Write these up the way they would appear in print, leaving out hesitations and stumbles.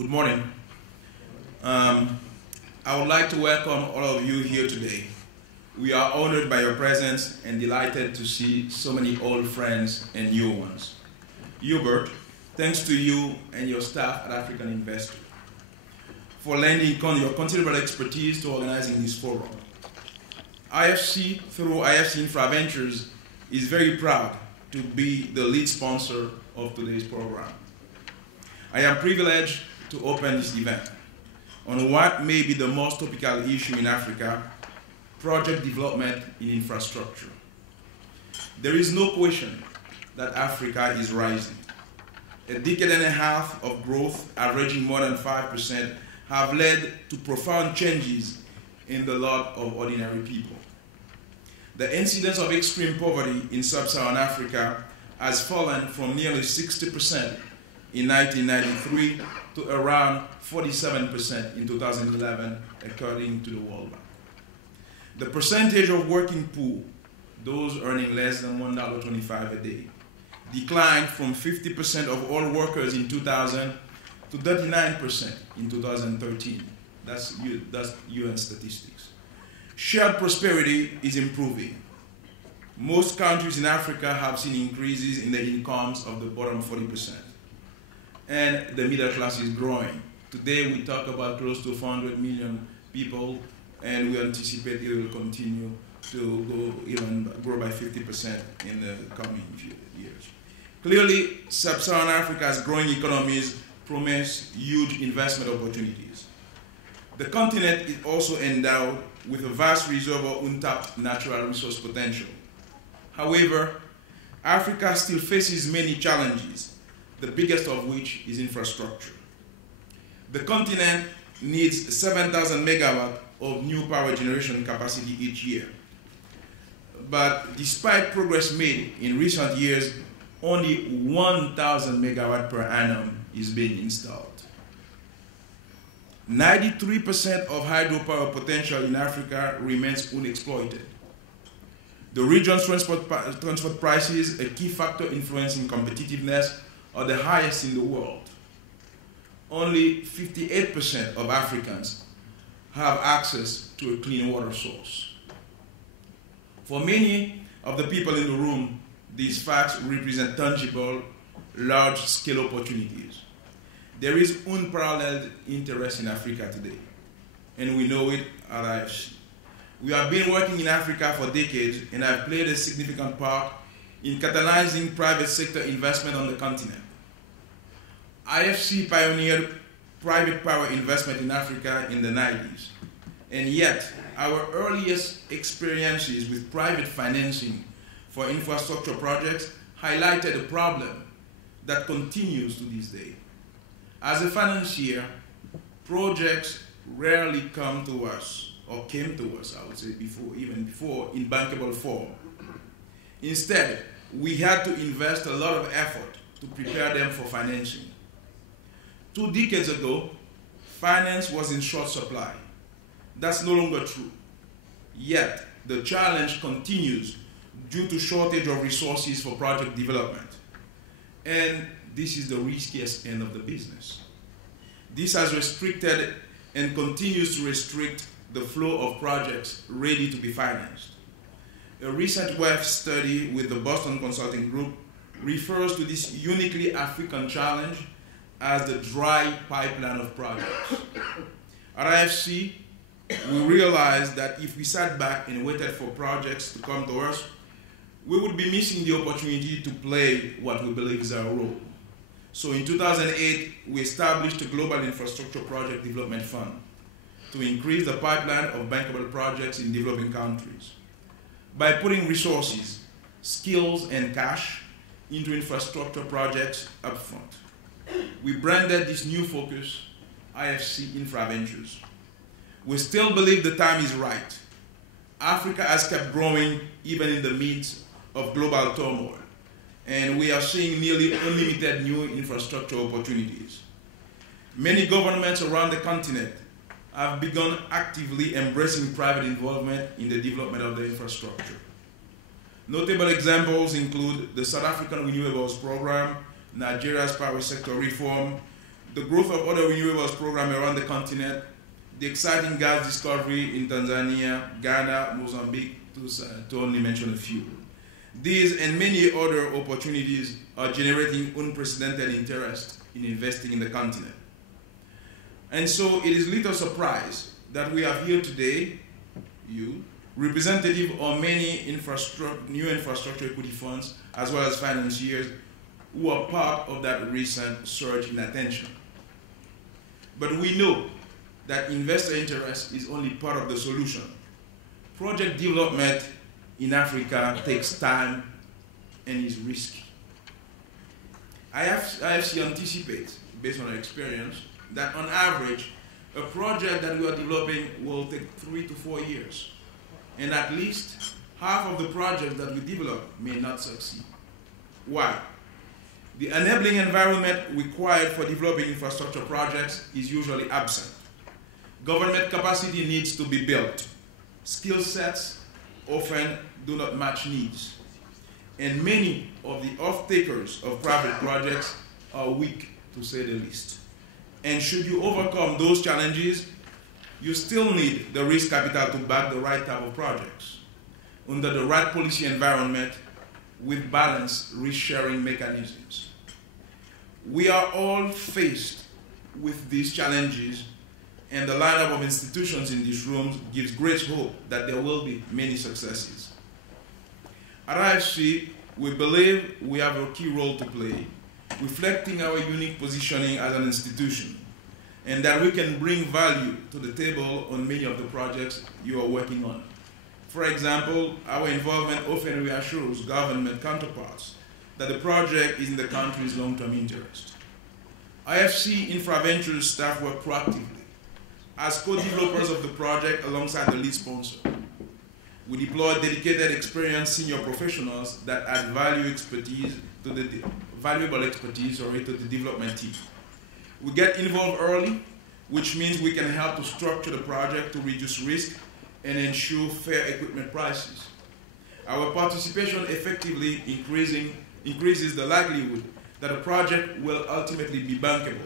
Good morning. I would like to welcome all of you here today. We are honored by your presence and delighted to see so many old friends and new ones. Hubert, thanks to you and your staff at African Investor for lending your considerable expertise to organizing this forum. IFC, through IFC Infraventures, is very proud to be the lead sponsor of today's program. I am privileged to open this event on what may be the most topical issue in Africa, project development in infrastructure. There is no question that Africa is rising. A decade and a half of growth, averaging more than 5%, have led to profound changes in the lot of ordinary people. The incidence of extreme poverty in sub-Saharan Africa has fallen from nearly 60% in 1993 to around 47% in 2011, according to the World Bank. The percentage of working poor, those earning less than $1.25 a day, declined from 50% of all workers in 2000 to 39% in 2013. That's UN statistics. Shared prosperity is improving. Most countries in Africa have seen increases in the incomes of the bottom 40%. And the middle class is growing. Today we talk about close to 400 million people, and we anticipate it will continue to grow by 50% in the coming years. Clearly, sub-Saharan Africa's growing economies promise huge investment opportunities. The continent is also endowed with a vast reserve of untapped natural resource potential. However, Africa still faces many challenges, the biggest of which is infrastructure. The continent needs 7,000 megawatts of new power generation capacity each year. But despite progress made in recent years, only 1,000 megawatts per annum is being installed. 93% of hydropower potential in Africa remains unexploited. The region's transport prices, a key factor influencing competitiveness, are the highest in the world. Only 58% of Africans have access to a clean water source. For many of the people in the room, these facts represent tangible, large-scale opportunities. There is unparalleled interest in Africa today, and we know it at IFC. We have been working in Africa for decades and have played a significant part in catalyzing private sector investment on the continent. IFC pioneered private power investment in Africa in the 90s, and yet our earliest experiences with private financing for infrastructure projects highlighted a problem that continues to this day. As a financier, projects rarely come to us, or came to us, I would say even before, in bankable form. Instead, we had to invest a lot of effort to prepare them for financing. 2 decades ago, finance was in short supply. That's no longer true. Yet, the challenge continues due to shortage of resources for project development. And this is the riskiest end of the business. This has restricted and continues to restrict the flow of projects ready to be financed. A recent WEF study with the Boston Consulting Group refers to this uniquely African challenge as the dry pipeline of projects. At IFC, we realized that if we sat back and waited for projects to come to us, we would be missing the opportunity to play what we believe is our role. So in 2008, we established a Global Infrastructure Project Development Fund to increase the pipeline of bankable projects in developing countries. By putting resources, skills, and cash into infrastructure projects upfront, we branded this new focus IFC Infraventures. We still believe the time is right. Africa has kept growing even in the midst of global turmoil, and we are seeing nearly unlimited new infrastructure opportunities. Many governments around the continent have begun actively embracing private involvement in the development of the infrastructure. Notable examples include the South African Renewables Program, Nigeria's power sector reform, the growth of other renewables programs around the continent, the exciting gas discovery in Tanzania, Ghana, Mozambique, to only mention a few. These and many other opportunities are generating unprecedented interest in investing in the continent. And so it is little surprise that we have here today, you, representative of many new infrastructure equity funds, as well as financiers, who are part of that recent surge in attention. But we know that investor interest is only part of the solution. Project development in Africa takes time and is risky. IFC anticipates, based on our experience, that on average, a project that we are developing will take 3 to 4 years. And at least half of the projects that we develop may not succeed. Why? The enabling environment required for developing infrastructure projects is usually absent. Government capacity needs to be built. Skill sets often do not match needs. And many of the off-takers of private projects are weak, to say the least. And should you overcome those challenges, you still need the risk capital to back the right type of projects under the right policy environment with balanced risk-sharing mechanisms. We are all faced with these challenges, and the lineup of institutions in this room gives great hope that there will be many successes. At IFC, we believe we have a key role to play, reflecting our unique positioning as an institution, and that we can bring value to the table on many of the projects you are working on. For example, our involvement often reassures government counterparts that the project is in the country's long-term interest. IFC InfraVentures staff work proactively as co-developers of the project alongside the lead sponsor. We deploy dedicated, experienced senior professionals that add valuable expertise to the development team. We get involved early, which means we can help to structure the project to reduce risk and ensure fair equipment prices. Our participation effectively increases the likelihood that a project will ultimately be bankable,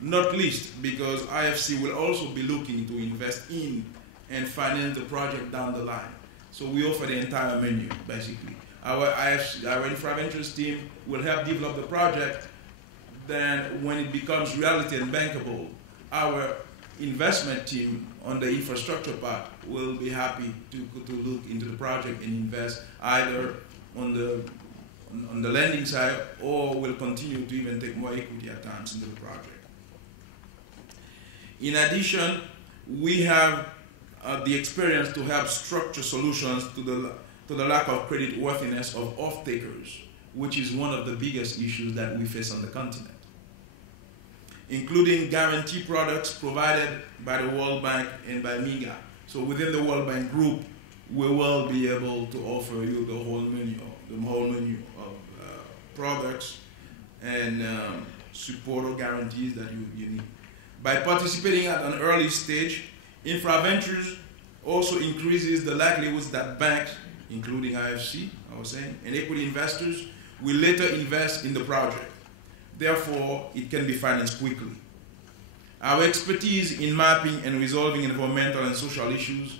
not least because IFC will also be looking to invest in and finance the project down the line. So we offer the entire menu, basically. Our InfraVentures team will help develop the project. Then when it becomes reality and bankable, our investment team on the infrastructure part will be happy to look into the project and invest either on the lending side, or will continue to even take more equity at times into the project. In addition, we have the experience to help structure solutions to the lack of credit worthiness of off-takers, which is one of the biggest issues that we face on the continent, including guarantee products provided by the World Bank and by MIGA. So within the World Bank group, we will be able to offer you the whole menu of products and support or guarantees that you need. By participating at an early stage, InfraVentures also increases the likelihoods that banks, including IFC, and equity investors will later invest in the project. Therefore, it can be financed quickly. Our expertise in mapping and resolving environmental and social issues,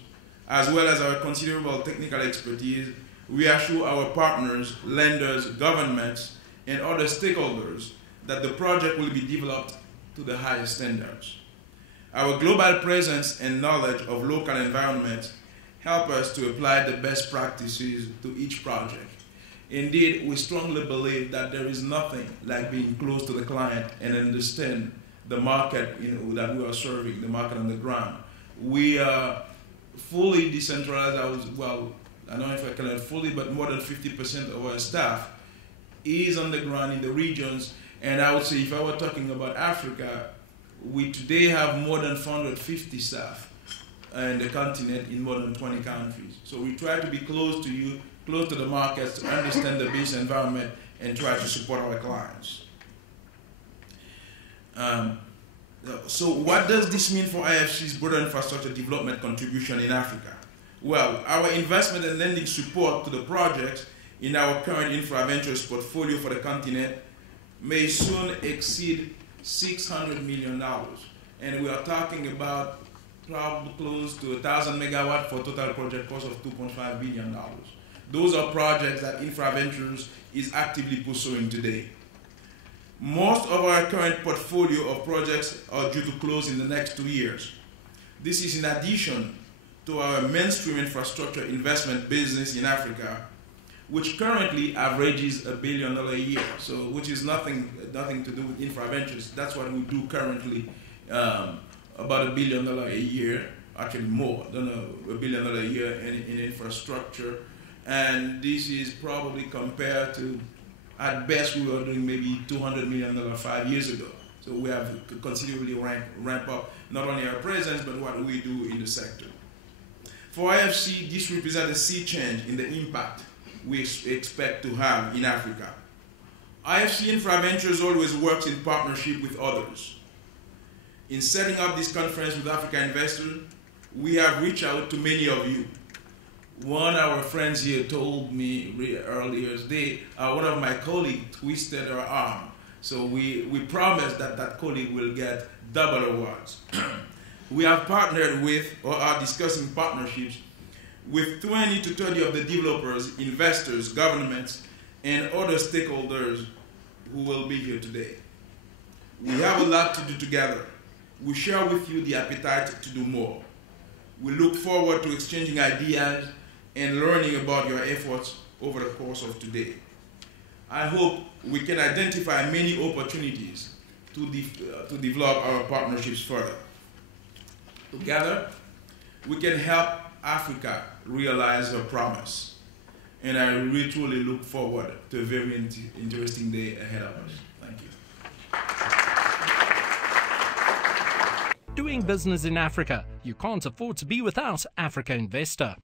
as well as our considerable technical expertise, reassure our partners, lenders, governments, and other stakeholders that the project will be developed to the highest standards. Our global presence and knowledge of local environments help us to apply the best practices to each project. Indeed, we strongly believe that there is nothing like being close to the client and understand the market that we are serving, the market on the ground. We are fully decentralized. I don't know if I can add fully, but more than 50% of our staff is on the ground in the regions. And I would say, if I were talking about Africa, we today have more than 450 staff in the continent in more than 20 countries. So we try to be close to you, close to the markets, to understand the business environment and try to support our clients. So what does this mean for IFC's broader infrastructure development contribution in Africa? Well, our investment and lending support to the projects in our current InfraVentures portfolio for the continent may soon exceed $600 million. And we are talking about probably close to 1,000 megawatts for a total project cost of $2.5 billion. Those are projects that InfraVentures is actively pursuing today. Most of our current portfolio of projects are due to close in the next 2 years. This is in addition to our mainstream infrastructure investment business in Africa, which currently averages $1 billion a year, so which is nothing to do with InfraVentures. That's what we do currently, about $1 billion a year, actually more than $1 billion a year in infrastructure. And this is probably compared to, at best, we were doing maybe $200 million 5 years ago. So we have considerably ramp up not only our presence, but what we do in the sector. For IFC, this represents a sea change in the impact we expect to have in Africa. IFC InfraVentures always works in partnership with others. In setting up this conference with African investors, we have reached out to many of you. One of our friends here told me earlier today, one of my colleagues twisted her arm. So we promised that that colleague will get double awards. We have partnered with, or are discussing partnerships with 20 to 30 of the developers, investors, governments, and other stakeholders who will be here today. We have a lot to do together. We share with you the appetite to do more. We look forward to exchanging ideas and learning about your efforts over the course of today. I hope we can identify many opportunities to develop our partnerships further. Together, we can help Africa realize her promise. And I really truly look forward to a very interesting day ahead of us. Thank you. Doing business in Africa, you can't afford to be without Africa Investor.